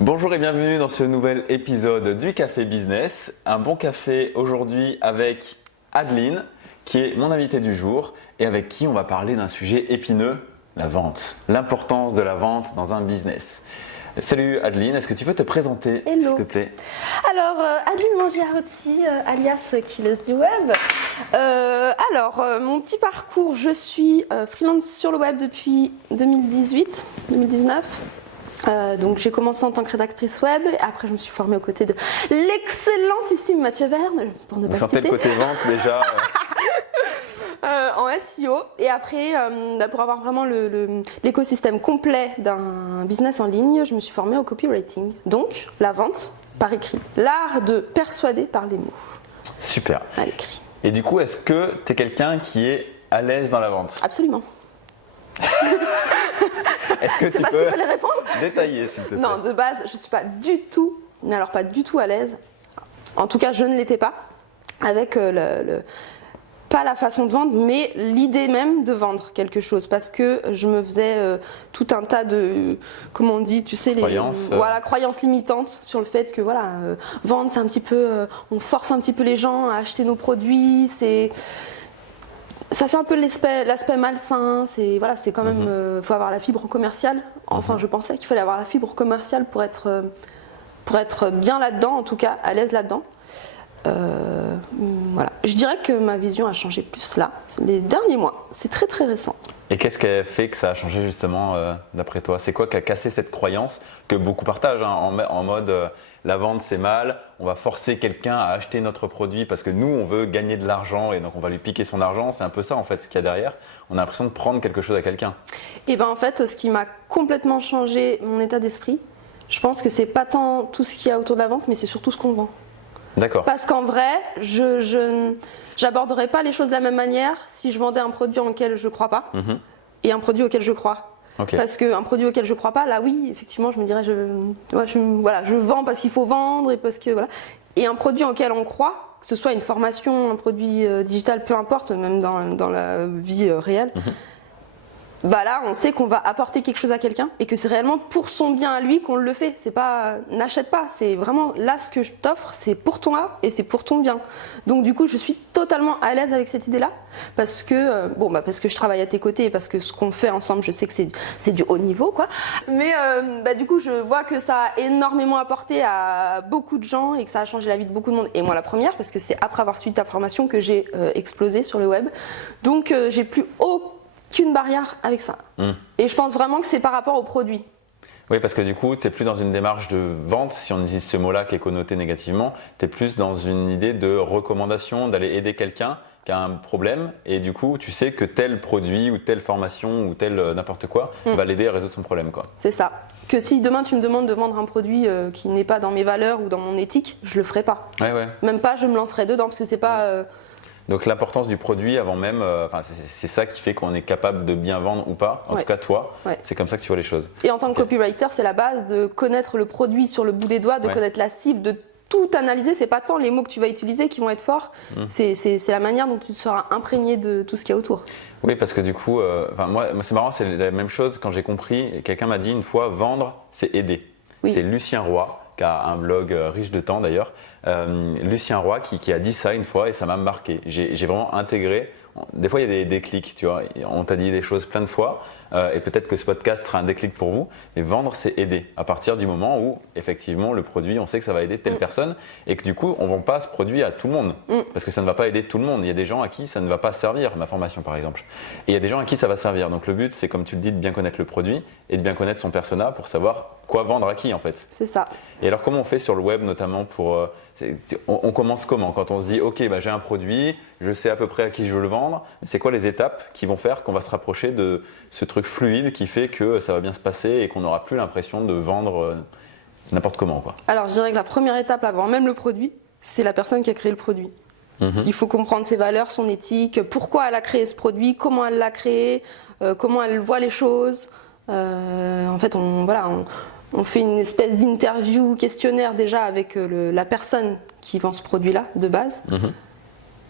Bonjour et bienvenue dans ce nouvel épisode du Café Business. Un bon café aujourd'hui avec Adeline, qui est mon invitée du jour et avec qui on va parler d'un sujet épineux, la vente, l'importance de la vente dans un business. Salut Adeline, est-ce que tu peux te présenter s'il te plaît? Alors, Adeline Mangiarotti, alias Killers du Web. Mon petit parcours, je suis freelance sur le web depuis 2018-2019. Donc j'ai commencé en tant que rédactrice web, et après je me suis formée aux côtés de l'excellentissime Mathieu Verne, pour ne pas Vous citer. sentez le côté vente déjà En SEO, et après pour avoir vraiment l'écosystème complet d'un business en ligne, je me suis formée au copywriting, donc la vente par écrit, l'art de persuader par les mots. Super. À l'écrit. Et du coup, est-ce que tu es quelqu'un qui est à l'aise dans la vente? Absolument. Est-ce que C'est tu pas ce qu'il peux fallait répondre. détailler s'il te plaît? Non, de base, je suis pas du tout, mais alors pas du tout à l'aise. En tout cas, je ne l'étais pas avec pas la façon de vendre, mais l'idée même de vendre quelque chose, parce que je me faisais tout un tas de, comment on dit, tu sais, croyances limitantes sur le fait que vendre, c'est un petit peu, on force un petit peu les gens à acheter nos produits, ça fait un peu l'aspect malsain, c'est quand même, faut avoir la fibre commerciale. Enfin, je pensais qu'il fallait avoir la fibre commerciale pour être bien là-dedans, en tout cas à l'aise là-dedans. Je dirais que ma vision a changé plus là, les derniers mois. C'est très très récent. Et qu'est-ce qui a fait que ça a changé justement d'après toi? C'est quoi qui a cassé cette croyance que beaucoup partagent en mode la vente c'est mal, on va forcer quelqu'un à acheter notre produit parce que nous on veut gagner de l'argent et donc on va lui piquer son argent. C'est un peu ça en fait ce qu'il y a derrière. On a l'impression de prendre quelque chose à quelqu'un. Et en fait, ce qui m'a complètement changé mon état d'esprit, je pense que c'est pas tant tout ce qu'il y a autour de la vente, mais c'est surtout ce qu'on vend. D'accord. Parce qu'en vrai, je n'aborderais pas les choses de la même manière si je vendais un produit auquel je ne crois pas et un produit auquel je crois. Okay. Parce qu'un produit auquel je ne crois pas, là oui, effectivement, je me dirais, je vends parce qu'il faut vendre et parce que voilà. Et un produit auquel on croit, que ce soit une formation, un produit digital, peu importe, même dans la vie réelle. Là, on sait qu'on va apporter quelque chose à quelqu'un et que c'est réellement pour son bien à lui qu'on le fait. C'est pas, n'achète pas, c'est vraiment là ce que je t'offre, c'est pour toi et c'est pour ton bien. Donc du coup, je suis totalement à l'aise avec cette idée-là parce que parce que je travaille à tes côtés et parce que ce qu'on fait ensemble, je sais que c'est du haut niveau, quoi. Mais du coup, je vois que ça a énormément apporté à beaucoup de gens et que ça a changé la vie de beaucoup de monde. Et moi, la première, parce que c'est après avoir suivi ta formation que j'ai explosé sur le web. Donc j'ai plus aucune barrière avec ça. Et je pense vraiment que c'est par rapport au produit. Oui, parce que du coup, tu n'es plus dans une démarche de vente, si on utilise ce mot-là qui est connoté négativement, tu es plus dans une idée de recommandation, d'aller aider quelqu'un qui a un problème et du coup, tu sais que tel produit ou telle formation ou tel n'importe quoi va l'aider à résoudre son problème, quoi. C'est ça. Que si demain tu me demandes de vendre un produit qui n'est pas dans mes valeurs ou dans mon éthique, je le ferai pas. Ouais. Même pas, je me lancerai dedans parce que c'est pas… Donc l'importance du produit avant même, c'est ça qui fait qu'on est capable de bien vendre ou pas. En tout cas, toi, c'est comme ça que tu vois les choses. Et en tant que copywriter, c'est la base de connaître le produit sur le bout des doigts, de connaître la cible, de tout analyser. C'est pas tant les mots que tu vas utiliser qui vont être forts, c'est la manière dont tu seras imprégné de tout ce qu'il y a autour. Oui, parce que du coup, moi c'est marrant, c'est la même chose quand j'ai compris. Quelqu'un m'a dit une fois, vendre, c'est aider. Oui. C'est Lucien Roy, qui a un blog riche de temps d'ailleurs, Lucien Roy qui a dit ça une fois et ça m'a marqué. J'ai vraiment intégré. Des fois, il y a des déclics, tu vois. On t'a dit des choses plein de fois et peut-être que ce podcast sera un déclic pour vous. Mais vendre, c'est aider. À partir du moment où, effectivement, le produit, on sait que ça va aider telle personne et que du coup, on ne vend pas ce produit à tout le monde parce que ça ne va pas aider tout le monde. Il y a des gens à qui ça ne va pas servir, ma formation par exemple. Et il y a des gens à qui ça va servir. Donc le but, c'est comme tu le dis, de bien connaître le produit et de bien connaître son persona pour savoir quoi vendre à qui en fait. C'est ça. Et alors, comment on fait sur le web notamment pour… on commence comment? Quand on se dit, ok, j'ai un produit, je sais à peu près à qui je veux le vendre, c'est quoi les étapes qui vont faire qu'on va se rapprocher de ce truc fluide qui fait que ça va bien se passer et qu'on n'aura plus l'impression de vendre n'importe comment, quoi? Alors, je dirais que la première étape avant même le produit, c'est la personne qui a créé le produit. Il faut comprendre ses valeurs, son éthique, pourquoi elle a créé ce produit, comment elle l'a créé, comment elle voit les choses. En fait, on fait une espèce d'interview questionnaire déjà avec la personne qui vend ce produit-là de base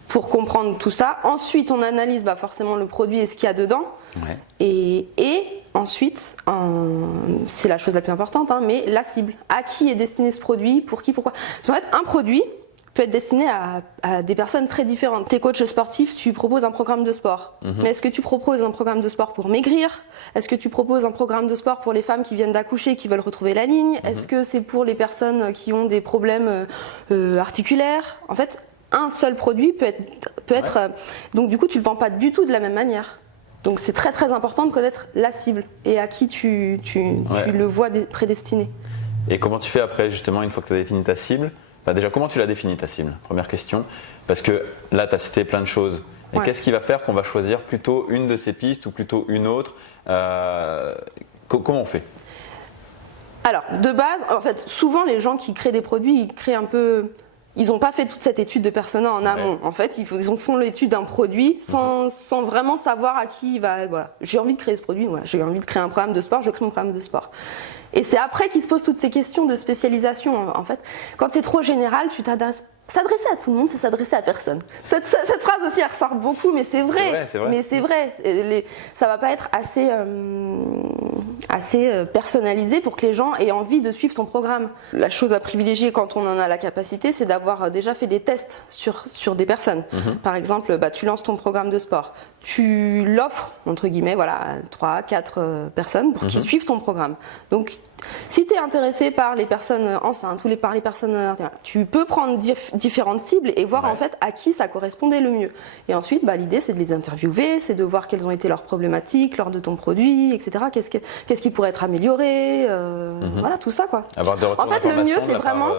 pour comprendre tout ça. Ensuite, on analyse forcément le produit et ce qu'il y a dedans. Et ensuite, c'est la chose la plus importante, hein, mais la cible. À qui est destiné ce produit, pour qui, pourquoi. Parce qu'en fait, un produit peut être destiné à des personnes très différentes. T'es coach sportif, tu proposes un programme de sport. Mais est-ce que tu proposes un programme de sport pour maigrir? Est-ce que tu proposes un programme de sport pour les femmes qui viennent d'accoucher, qui veulent retrouver la ligne? Est-ce que c'est pour les personnes qui ont des problèmes articulaires? En fait, un seul produit peut être donc du coup, tu le vends pas du tout de la même manière. Donc c'est très très important de connaître la cible et à qui tu le vois prédestiné. Et comment tu fais après, justement, une fois que tu as défini ta cible? Déjà, comment tu l'as définie ta cible? Première question. Parce que là, tu as cité plein de choses. Et qu'est-ce qui va faire qu'on va choisir plutôt une de ces pistes ou plutôt une autre? Comment on fait? Alors, de base, en fait, souvent les gens qui créent des produits, ils créent un peu. Ils n'ont pas fait toute cette étude de persona en amont. En fait, ils font l'étude d'un produit sans vraiment savoir à qui il va. Voilà. J'ai envie de créer ce produit, voilà. J'ai envie de créer un programme de sport, je crée mon programme de sport. Et c'est après qu'ils se posent toutes ces questions de spécialisation. En fait, quand c'est trop général, tu t'adresses. S'adresser à tout le monde, c'est s'adresser à personne. Cette phrase aussi, elle ressort beaucoup, mais c'est vrai. Mais c'est vrai. Ça va pas être assez personnalisé pour que les gens aient envie de suivre ton programme. La chose à privilégier quand on en a la capacité, c'est d'avoir déjà fait des tests sur des personnes. Par exemple, tu lances ton programme de sport. Tu l'offres, entre guillemets, voilà, à 3, 4 personnes pour qu'ils suivent ton programme. Donc, si tu es intéressé par les personnes enceintes ou par les personnes, tu peux prendre différentes cibles et voir en fait à qui ça correspondait le mieux. Et ensuite, l'idée c'est de les interviewer, c'est de voir quelles ont été leurs problématiques lors de ton produit, etc. Qu'est-ce qui pourrait être amélioré, voilà, tout ça quoi. En fait, le mieux c'est vraiment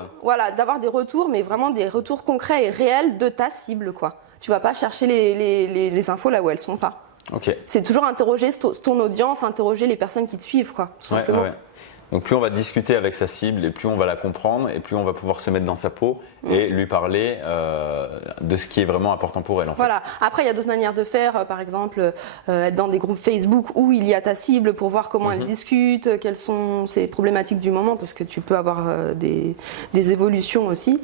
d'avoir des retours, mais vraiment des retours concrets et réels de ta cible quoi. Tu vas pas chercher les infos là où elles sont pas. C'est toujours interroger ton audience, interroger les personnes qui te suivent quoi, tout simplement. Donc plus on va discuter avec sa cible et plus on va la comprendre et plus on va pouvoir se mettre dans sa peau et lui parler de ce qui est vraiment important pour elle. En fait. Voilà. Après, il y a d'autres manières de faire. Par exemple, être dans des groupes Facebook où il y a ta cible pour voir comment elle discute, quelles sont ses problématiques du moment, parce que tu peux avoir des évolutions aussi.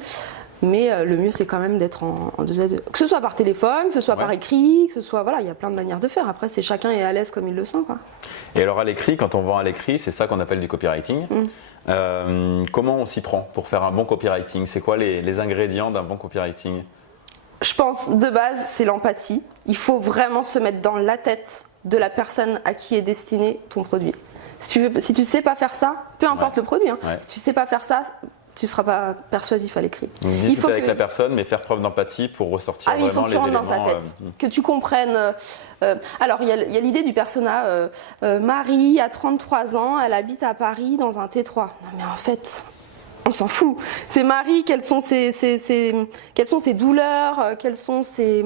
Mais le mieux, c'est quand même d'être en 2 à 2. Que ce soit par téléphone, que ce soit par écrit, que ce soit. Voilà, il y a plein de manières de faire. Après, chacun est à l'aise comme il le sent. Quoi. Et alors, à l'écrit, quand on vend à l'écrit, c'est ça qu'on appelle du copywriting. Comment on s'y prend pour faire un bon copywriting? C'est quoi les ingrédients d'un bon copywriting? Je pense, de base, c'est l'empathie. Il faut vraiment se mettre dans la tête de la personne à qui est destiné ton produit. Si tu ne sais pas faire ça, peu importe le produit, si tu ne sais pas faire ça, tu ne seras pas persuasif à l'écrit. Donc discuter avec la personne, mais faire preuve d'empathie pour ressortir vraiment les éléments. Il faut que tu rentres dans sa tête, que tu comprennes. Alors, il y a l'idée du persona. Marie a 33 ans, elle habite à Paris dans un T3. Non mais en fait, on s'en fout. C'est Marie, quelles sont ses douleurs, quels sont ses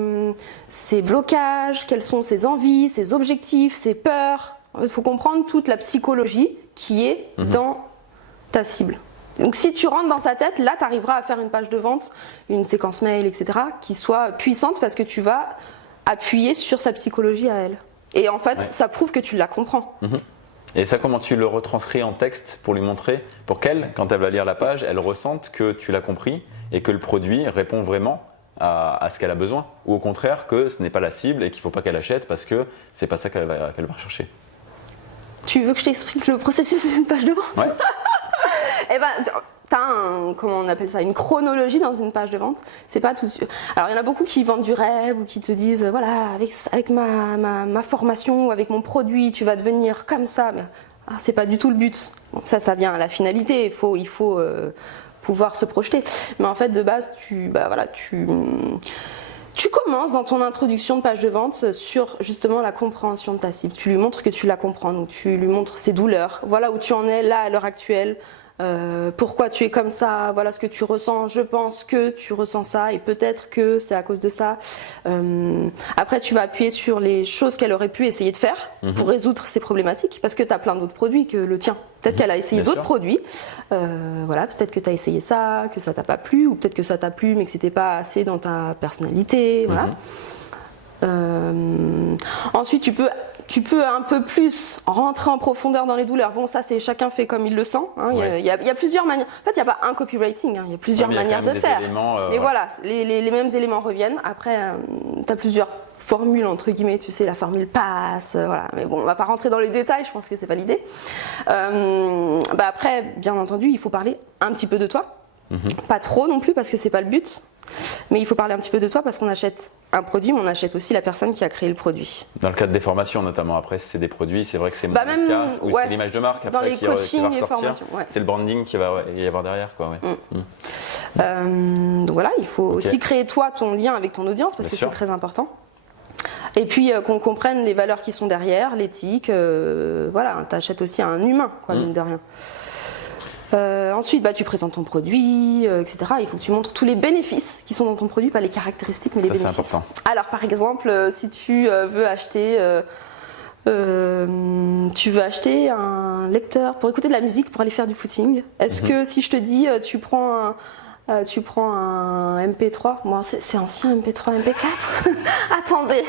blocages, quels sont ses envies, ses objectifs, ses peurs. Il faut comprendre toute la psychologie qui est dans ta cible. Donc si tu rentres dans sa tête, là tu arriveras à faire une page de vente, une séquence mail, etc. qui soit puissante parce que tu vas appuyer sur sa psychologie à elle. Et en fait, ça prouve que tu la comprends. Et ça, comment tu le retranscris en texte pour lui montrer, pour qu'elle, quand elle va lire la page, elle ressente que tu l'as compris et que le produit répond vraiment à ce qu'elle a besoin, ou au contraire que ce n'est pas la cible et qu'il ne faut pas qu'elle achète parce que c'est pas ça qu'elle va rechercher. Tu veux que je t'explique le processus d'une page de vente? Eh ben, tu as comment on appelle ça, une chronologie dans une page de vente. C'est pas tout. Alors il y en a beaucoup qui vendent du rêve ou qui te disent voilà, avec ma formation ou avec mon produit, tu vas devenir comme ça. Mais c'est pas du tout le but. Bon, ça vient à la finalité. Il faut pouvoir se projeter. Mais en fait, de base, tu commences dans ton introduction de page de vente sur justement la compréhension de ta cible. Tu lui montres que tu la comprends, donc tu lui montres ses douleurs. Voilà où tu en es là à l'heure actuelle. Pourquoi tu es comme ça, voilà ce que tu ressens, je pense que tu ressens ça et peut-être que c'est à cause de ça. Après tu vas appuyer sur les choses qu'elle aurait pu essayer de faire pour résoudre ses problématiques parce que tu as plein d'autres produits que le tien. Peut-être qu'elle a essayé d'autres produits, voilà, peut-être que tu as essayé ça, que ça t'a pas plu ou peut-être que ça t'a plu mais que c'était pas assez dans ta personnalité, voilà. Ensuite tu tu peux un peu plus rentrer en profondeur dans les douleurs. Bon, ça, c'est chacun fait comme il le sent. Hein. Ouais. Il y a plusieurs manières. En fait, il n'y a pas un copywriting, hein. Il y a plusieurs manières de faire. Et voilà, les mêmes éléments reviennent. Après, tu as plusieurs formules, entre guillemets, tu sais, la formule passe, voilà. Mais bon, on va pas rentrer dans les détails, je pense que c'est pas l'idée. Après, bien entendu, il faut parler un petit peu de toi. Pas trop non plus, parce que c'est pas le but. Mais il faut parler un petit peu de toi parce qu'on achète un produit, mais on achète aussi la personne qui a créé le produit. Dans le cadre des formations notamment, après, si c'est des produits, c'est vrai que c'est mon cas, ou c'est l'image de marque après, dans les coachings et formations. C'est le branding qui va y avoir derrière, quoi. Donc voilà, il faut aussi créer toi ton lien avec ton audience parce que c'est très important. Et puis qu'on comprenne les valeurs qui sont derrière, l'éthique, voilà, tu achètes aussi à un humain, quoi, mine de rien. Ensuite, tu présentes ton produit, etc. Il faut que tu montres tous les bénéfices qui sont dans ton produit, pas les caractéristiques, mais les bénéfices. C'est important. Alors, par exemple, si tu veux acheter un lecteur pour écouter de la musique, pour aller faire du footing, est-ce que si je te dis tu prends un MP3, bon, c'est ancien MP3, MP4 attendez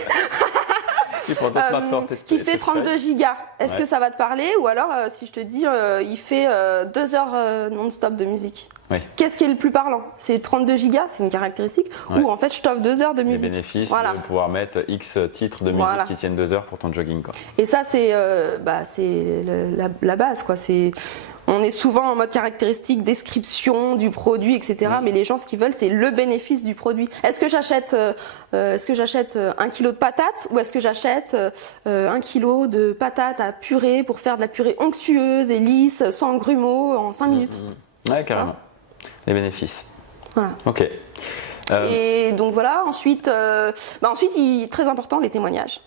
qui fait 32 gigas, est-ce que ça va te parler? Ou alors si je te dis il fait 2 heures non-stop de musique, qu'est-ce qui est le plus parlant? C'est 32 gigas, c'est une caractéristique, ou en fait je t'offre 2 heures de musique. Les bénéfices de pouvoir mettre X titres de musique qui tiennent 2 heures pour ton jogging, quoi. Et ça c'est la base, quoi. On est souvent en mode caractéristique, description du produit, etc. Mais les gens, ce qu'ils veulent, c'est le bénéfice du produit. Est-ce que j'achète 1 kilo de patates ou est-ce que j'achète 1 kilo de patates à purée pour faire de la purée onctueuse et lisse, sans grumeaux, en 5 minutes? Ouais, carrément. Les bénéfices. Voilà. Ok. Et donc voilà, ensuite, très important, les témoignages.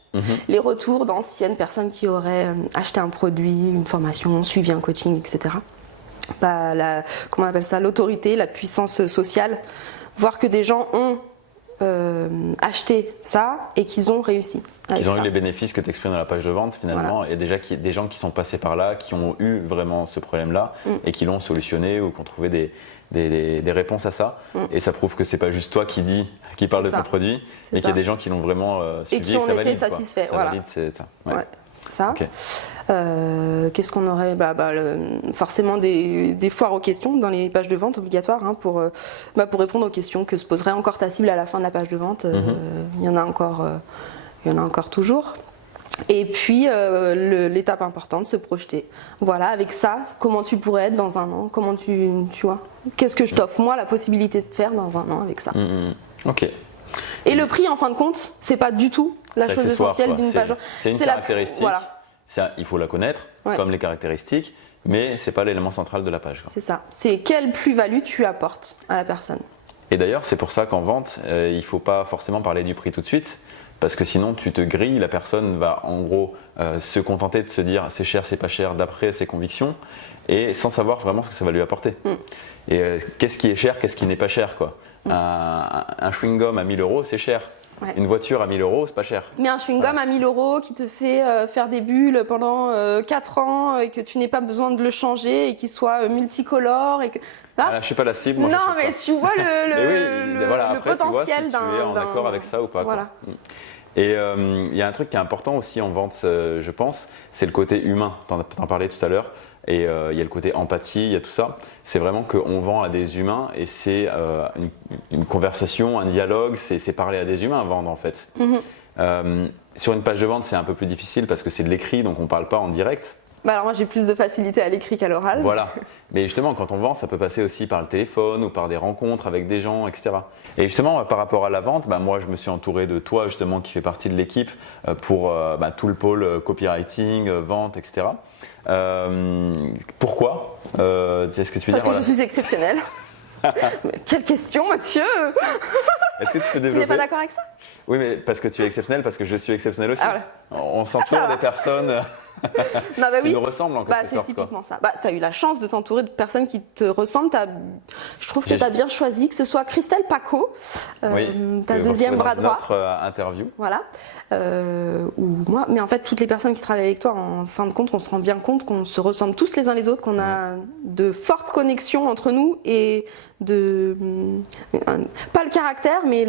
Les retours d'anciennes personnes qui auraient acheté un produit, une formation, suivi un coaching, etc. Comment on appelle ça, l'autorité, la puissance sociale. Voir que des gens ont acheté ça et qu'ils ont réussi. Ils ont eu les bénéfices que tu exprimes dans la page de vente finalement, et déjà des gens qui sont passés par là, qui ont eu vraiment ce problème-là et qui l'ont solutionné ou qui ont trouvé des réponses à ça. Et ça prouve que c'est pas juste toi qui parle de ton produit, mais qu'il y a des gens qui l'ont vraiment suivi et qui ont été satisfaits. Ça valide, c'est ça. Ouais. Ça. Okay. Qu'est-ce qu'on aurait forcément des foires aux questions dans les pages de vente obligatoires, hein, pour répondre aux questions que se poserait encore ta cible à la fin de la page de vente. Il y en a encore toujours. Et puis l'étape importante, se projeter. Voilà, avec ça, comment tu pourrais être dans un an? Comment tu vois? Qu'est-ce que je t'offre moi la possibilité de faire dans un an avec ça? Ok. Et le prix, en fin de compte, c'est pas du tout la chose essentielle d'une page. C'est une caractéristique. Voilà. Il faut la connaître, comme les caractéristiques, mais c'est pas l'élément central de la page. C'est ça. C'est quelle plus-value tu apportes à la personne. Et d'ailleurs, c'est pour ça qu'en vente, il faut pas forcément parler du prix tout de suite. Parce que sinon tu te grilles, la personne va en gros se contenter de se dire c'est cher, c'est pas cher d'après ses convictions et sans savoir vraiment ce que ça va lui apporter. Et qu'est-ce qui est cher, qu'est-ce qui n'est pas cher, quoi. Un chewing-gum à 1 000 €, c'est cher. Ouais. Une voiture à 1 000 €, c'est pas cher. Mais un chewing-gum à 1 000 € qui te fait faire des bulles pendant 4 ans et que tu n'aies pas besoin de le changer et qu'il soit multicolore et que... je suis pas la cible. Moi, non, mais tu vois le après, potentiel tu vois si tu es en accord avec ça ou pas. Voilà. Et il y a un truc qui est important aussi en vente, je pense, c'est le côté humain. Tu en parlais tout à l'heure. Et il y a le côté empathie, il y a tout ça. C'est vraiment qu'on vend à des humains et c'est une conversation, un dialogue, c'est parler à des humains, vendre en fait. Sur une page de vente, c'est un peu plus difficile parce que c'est de l'écrit, donc on ne parle pas en direct. Alors moi j'ai plus de facilité à l'écrit qu'à l'oral. Voilà, mais justement quand on vend, ça peut passer aussi par le téléphone ou par des rencontres avec des gens, etc. Et justement par rapport à la vente, moi je me suis entouré de toi justement qui fait partie de l'équipe pour tout le pôle copywriting, vente, etc. Pourquoi est-ce que tu veux Parce que je suis exceptionnelle. Quelle question, Mathieu. Est-ce que tu peux développer? Tu n'es pas d'accord avec ça? Oui, mais parce que tu es exceptionnelle, parce que je suis exceptionnelle aussi. On s'entoure des personnes. Non, bah Qui oui. nous ressemblent en quelque C'est sorte. typiquement ça. Tu as eu la chance de t'entourer de personnes qui te ressemblent. Je trouve que J'ai- tu as bien choisi, que ce soit Christelle Paco, Oui, ta que vous deuxième retrouvez bras dans droit. notre interview. Voilà. Ou moi. Mais en fait, toutes les personnes qui travaillent avec toi, en fin de compte, on se rend bien compte qu'on se ressemble tous les uns les autres, qu'on a de fortes connexions entre nous et pas le caractère, mais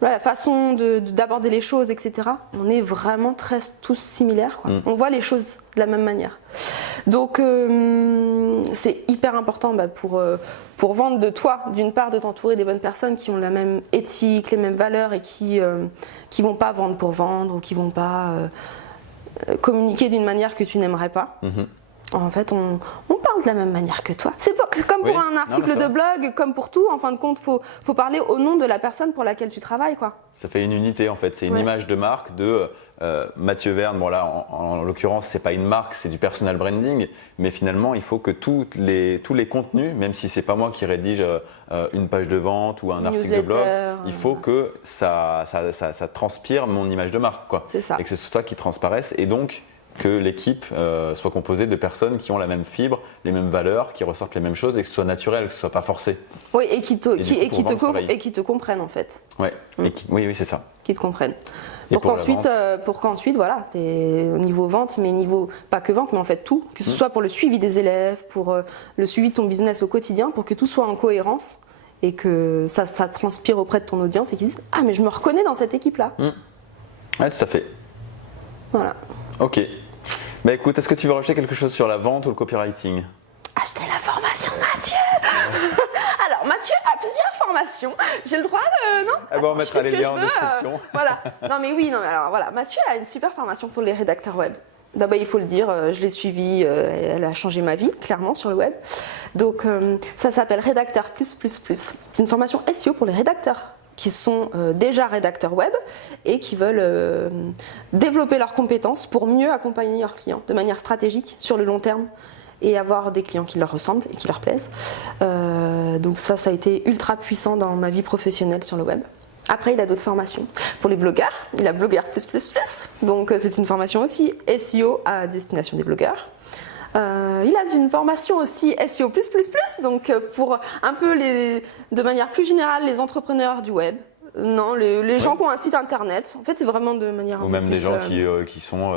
la façon d'aborder les choses, etc. On est vraiment tous similaires, quoi. On voit les choses de la même manière. Donc, c'est hyper important pour vendre de toi, d'une part, de t'entourer des bonnes personnes qui ont la même éthique, les mêmes valeurs et qui vont pas vendre pour vendre ou qui vont pas communiquer d'une manière que tu n'aimerais pas. En fait, on parle de la même manière que toi. C'est comme pour un article de blog, comme pour tout. En fin de compte, faut parler au nom de la personne pour laquelle tu travailles, quoi. Ça fait une unité en fait. C'est une image de marque de Mathieu Verne. Bon là, en l'occurrence, c'est pas une marque, c'est du personal branding. Mais finalement, il faut que tous les contenus, même si c'est pas moi qui rédige une page de vente ou un article de blog, il faut que ça transpire mon image de marque, quoi. C'est ça. Et que ce soit ça qui transparaisse. Et donc que l'équipe soit composée de personnes qui ont la même fibre, les mêmes valeurs, qui ressortent les mêmes choses et que ce soit naturel, que ce soit pas forcé. Oui, et qui te comprennent en fait. Ouais. Oui, c'est ça. Qui te comprennent. Et Pour qu'ensuite, voilà, tu es au niveau vente, mais pas que vente, mais en fait tout, que ce soit pour le suivi des élèves, pour le suivi de ton business au quotidien, pour que tout soit en cohérence et que ça transpire auprès de ton audience et qu'ils disent « Ah, mais je me reconnais dans cette équipe-là ». Ouais, tout à fait. Voilà. Ok. Bah écoute, est-ce que tu veux rajouter quelque chose sur la vente ou le copywriting? Achetez la formation Mathieu. Alors Mathieu a plusieurs formations. J'ai le droit de non. Ah bon, on mettra les liens en description. Voilà. Non mais oui, non mais alors voilà, Mathieu a une super formation pour les rédacteurs web. D'abord, il faut le dire, je l'ai suivie, elle a changé ma vie, clairement, sur le web. Donc, ça s'appelle Rédacteur Plus Plus Plus. C'est une formation SEO pour les rédacteurs qui sont déjà rédacteurs web et qui veulent développer leurs compétences pour mieux accompagner leurs clients de manière stratégique sur le long terme et avoir des clients qui leur ressemblent et qui leur plaisent. Donc ça a été ultra puissant dans ma vie professionnelle sur le web. Après, il a d'autres formations. Pour les blogueurs, il a Blogueur Plus Plus Plus. Donc c'est une formation aussi SEO à destination des blogueurs. Il a une formation aussi SEO+++, donc pour un peu de manière plus générale les entrepreneurs du web, les gens qui ont un site internet. En fait, c'est vraiment de manière. Ou même des gens qui sont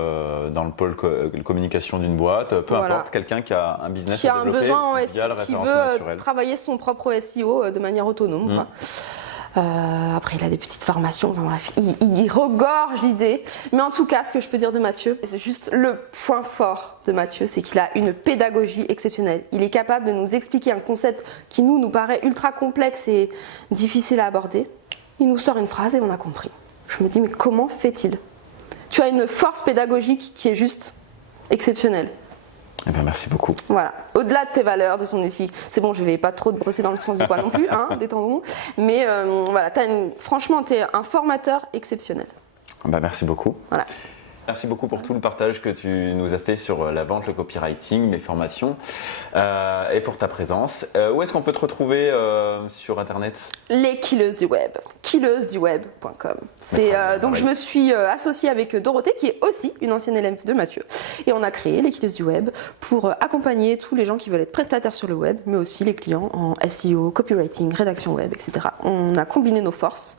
dans le pôle communication d'une boîte, peu importe, quelqu'un qui a un business qui a un besoin en via le qui référencement veut naturel. travailler son propre SEO de manière autonome. Quoi. Après, il a des petites formations, enfin, bref, il regorge d'idées. Mais en tout cas, ce que je peux dire de Mathieu, c'est juste le point fort de Mathieu, c'est qu'il a une pédagogie exceptionnelle. Il est capable de nous expliquer un concept qui nous paraît ultra complexe et difficile à aborder. Il nous sort une phrase et on a compris. Je me dis, mais comment fait-il? Tu as une force pédagogique qui est juste exceptionnelle. Eh bien, merci beaucoup. Voilà. Au-delà de tes valeurs, de ton éthique, c'est bon, je ne vais pas trop te brosser dans le sens du poil non plus, hein, détendons-nous. Mais voilà, franchement, tu es un formateur exceptionnel. Ben, merci beaucoup. Voilà. Merci beaucoup pour tout le partage que tu nous as fait sur la vente, le copywriting, mes formations et pour ta présence. Où est-ce qu'on peut te retrouver sur Internet? Les killeuses du web, killeusesduweb.com. Donc je me suis associée avec Dorothée qui est aussi une ancienne élève de Mathieu et on a créé les killeuses du web pour accompagner tous les gens qui veulent être prestataires sur le web mais aussi les clients en SEO, copywriting, rédaction web, etc. On a combiné nos forces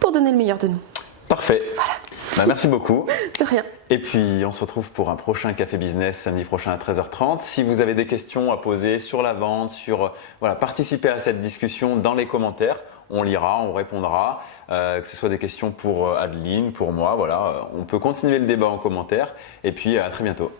pour donner le meilleur de nous. Parfait. Voilà. Ben, merci beaucoup. De rien. Et puis on se retrouve pour un prochain Café Business samedi prochain à 13h30. Si vous avez des questions à poser sur la vente, participez à cette discussion dans les commentaires. On lira, on répondra, que ce soit des questions pour Adeline, pour moi. Voilà, on peut continuer le débat en commentaire. Et puis à très bientôt.